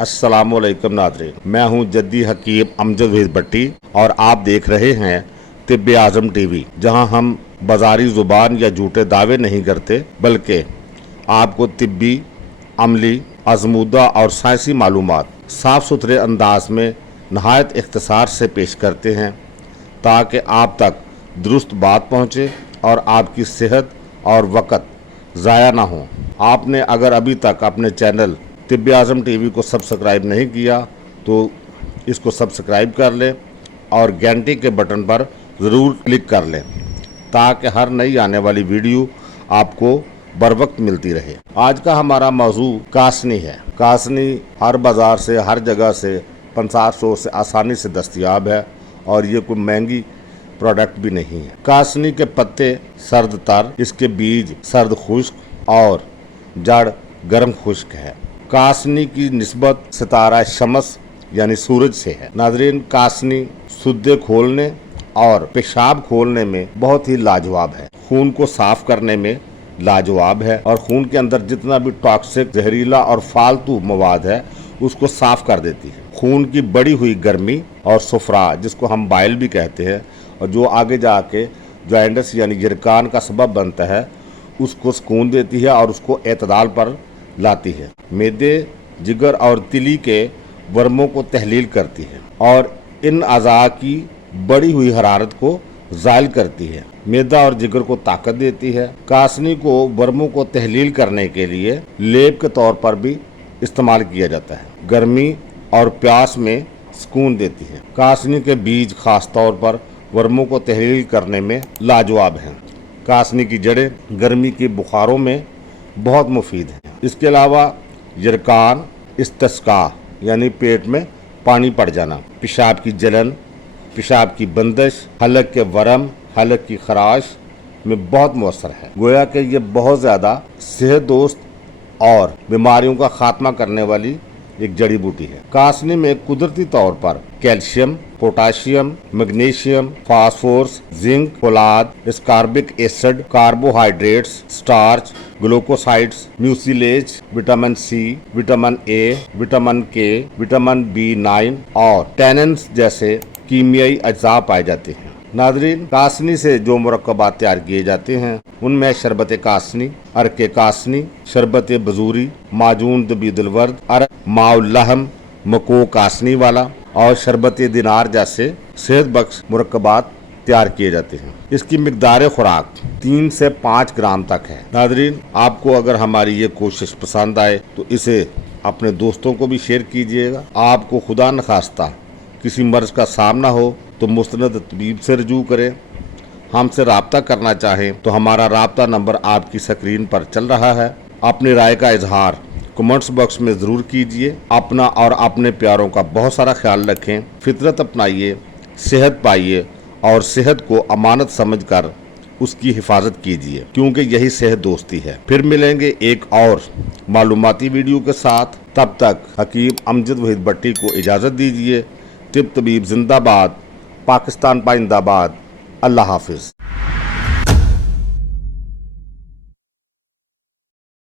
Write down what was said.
अस्सलामुअलैकुम नाज़रीन, मैं हूं जद्दी हकीम अमजद वहीद भट्टी और आप देख रहे हैं तिब्बे आज़म टीवी, जहां हम बाजारी ज़ुबान या झूठे दावे नहीं करते बल्कि आपको तिब्बी, अमली, आज़मूदा और साइंसी मालूमात साफ़ सुथरे अंदाज में नहायत इख्तिसार से पेश करते हैं ताकि आप तक दुरुस्त बात पहुँचे और आपकी सेहत और वक़्त ज़ाया ना हो। आपने अगर अभी तक अपने चैनल तिब्बे आज़म टीवी को सब्सक्राइब नहीं किया तो इसको सब्सक्राइब कर लें और घंटी के बटन पर ज़रूर क्लिक कर लें ताकि हर नई आने वाली वीडियो आपको बर वक्त मिलती रहे। आज का हमारा मौजू कासनी है। कासनी हर बाज़ार से, हर जगह से 500 से आसानी से दस्तयाब है और ये कोई महंगी प्रोडक्ट भी नहीं है। कासनी के पत्ते सर्द तर, इसके बीज सर्द खुश्क और जड़ गर्म खुश्क है। कासनी की निस्बत सितारा शमस यानी सूरज से है। नाज़रीन, कासनी सुद्दे खोलने और पेशाब खोलने में बहुत ही लाजवाब है। खून को साफ करने में लाजवाब है और खून के अंदर जितना भी टॉक्सिक, जहरीला और फालतू मवाद है उसको साफ कर देती है। खून की बढ़ी हुई गर्मी और सुफरा, जिसको हम बाइल भी कहते हैं और जो आगे जाके जॉइंटस यानी यरकान का सबब बनता है, उसको सुकून देती है और उसको एतदाल पर लाती है। मैदे, जिगर और तिली के वर्मों को तहलील करती है और इन अज़ा की बढ़ी हुई हरारत को ज़ायल करती है। मैदा और जिगर को ताकत देती है। कासनी को वर्मों को तहलील करने के लिए लेप के तौर पर भी इस्तेमाल किया जाता है। गर्मी और प्यास में सुकून देती है। कासनी के बीज खास तौर पर वर्मों को तहलील करने में लाजवाब हैं। कासनी की जड़ें गर्मी के बुखारों में बहुत मुफीद हैं। इसके अलावा यरकान, इस्तिस्का यानी पेट में पानी पड़ जाना, पेशाब की जलन, पेशाब की बंदिश, हलक के वरम, हलक की खराश में बहुत मौसर है। गोया कि ये बहुत ज़्यादा सेहत दोस्त और बीमारियों का खात्मा करने वाली एक जड़ी बूटी है। कासनी में कुदरती तौर पर calcium, potassium, magnesium, phosphorus, zinc, फौलाद, ascorbic acid, carbohydrates, starch, glucosides, mucilage, vitamin C, vitamin A, vitamin K, vitamin B9 और टैनिन्स जैसे कीमियाई अज्जा पाए जाते हैं। नाज़रीन, कासनी से जो मुरक्कबात तैयार किए जाते हैं उनमें शरबत कासनी, अरके कासनी, शरबत बजूरी, माजून दबीदुल वर्द, अरक माउल्लहम, मको कासनी वाला और शरबत दिनार जैसे सेहत बख्श मुरक्कबात तैयार किए जाते हैं। इसकी मिकदार खुराक 3 से 5 ग्राम तक है। नाज़रीन, आपको अगर हमारी ये कोशिश पसंद आए तो इसे अपने दोस्तों को भी शेयर कीजिएगा। आपको खुदा न खास्ता किसी मर्ज का सामना हो तो मुस्तनद तबीब से रजू करें। हमसे रब्ता करना चाहें तो हमारा रब्ता नंबर आपकी स्क्रीन पर चल रहा है। अपनी राय का इजहार कमेंट्स बॉक्स में ज़रूर कीजिए। अपना और अपने प्यारों का बहुत सारा ख्याल रखें। फितरत अपनाइए, सेहत पाइए और सेहत को अमानत समझकर उसकी हिफाजत कीजिए, क्योंकि यही सेहत दोस्ती है। फिर मिलेंगे एक और मालूमाती वीडियो के साथ। तब तक हकीम अमजद वहीद भट्टी को इजाज़त दीजिए। तिब तबीब जिंदाबाद, पाकिस्तान पाइंदाबाद। अल्लाह हाफिज़।